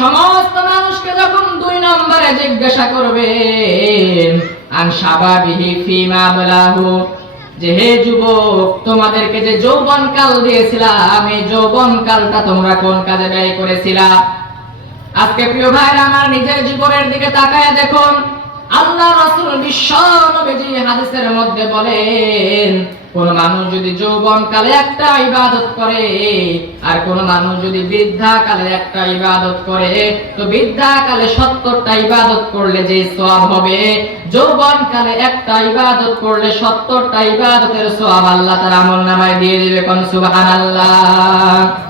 সমস্ত মানুষকে যখন দুই নম্বরে জিজ্ঞাসা করবে, আন সাবাবিহি ফিমা বলাহু? যে, হে যুবক, তোমাদেরকে যে যৌবন কাল দিয়েছিলাম এই যৌবন কালটা তোমরা কোন কাজে ব্যয় করেছিলা? আজকে প্রিয় ভাইরা, আমার নিজের জীবনের দিকে তাকায় দেখুন। আল্লাহ রাসূল বিশ্ব নবীজি হাদিসের মধ্যে বলেন, কোন মানুষ যদি যৌবন কালে একটা ইবাদত করে, আর কোন মানুষ যদি বৃদ্ধা কালে একটা ইবাদত করে, তো বৃদ্ধা কালে সত্তরটা ইবাদত করলে যে সওয়াব হবে? যৌবন কালে একটা ইবাদত করলে সত্তরটা ইবাদতের সওয়াব আল্লাহ তার আমল নামায় দিয়ে দিবে কোন? সুবহানাল্লাহ।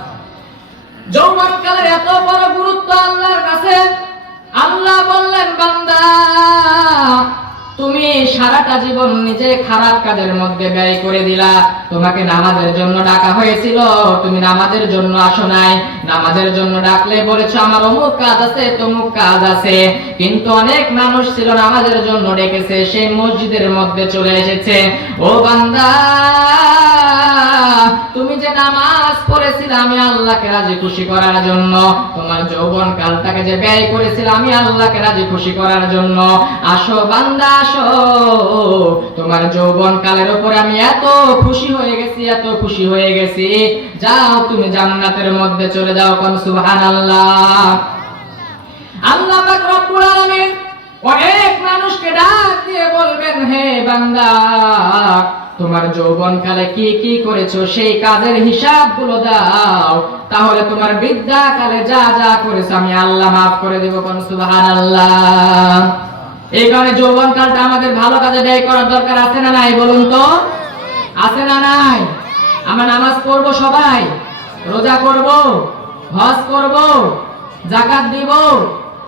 সারাটা জীবন নিজে খারাপ কাজের মধ্যে ব্যয় করে দিলা। তোমাকে নামাজের জন্য ডাকা হয়েছিল। তুমি নামাজের জন্য আসো নাই। নামাজের জন্য ডাকলে বলেছ, আমার অমুক কাজ আছে, তমুক কাজ আছে। কিন্তু অনেক মানুষ ছিল নামাজের জন্য ডেকেছে, সেই মসজিদের মধ্যে চলে এসেছে। ও বান্দা! তুমি যে নামাজ পড়েছিলে, আমি আল্লাহকে রাজি খুশি করার জন্য। তোমার যৌবন কালটাকে যে ব্যয় করেছিলে, আমি আল্লাহকে রাজি খুশি করার জন্য। আসো বান্দা, আসো। তোমার যৌবন কালের উপরে আমি এত খুশি হয়ে গেছি, এত খুশি হয়ে গেছি। যাও, তুমি জান্নাতের মধ্যে চলে যাও, কোন সুবহানাল্লাহ। আল্লাহ পাক রব্বুল আলামিন অনেক মানুষকে ডাক দিয়ে বলবেন, হে বান্দা তোমার যৌবন কালে কি কি করেছ, সেই কাজের হিসাবগুলো দাও। তাহলে তোমার বৃদ্ধা কালে যা যা করেছ আমি আল্লাহ মাফ করে দেব কোন সুবহানাল্লাহ। এই কারণে যৌবন কালটা আমাদের ভালো কাজে ব্যয় করার দরকার আছে না নাই বলুন তো? আছে না নাই? আমরা নামাজ পড়ব সবাই? রোজা করব? হজ করব? জাকাত দিব?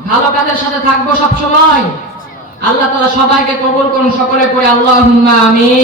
ভালো কাজের সাথে থাকব সব সময় আল্লাহ তাআলা সবাইকে কবুল করুন, সকলে পড়ে আল্লাহুম্মা আমিন।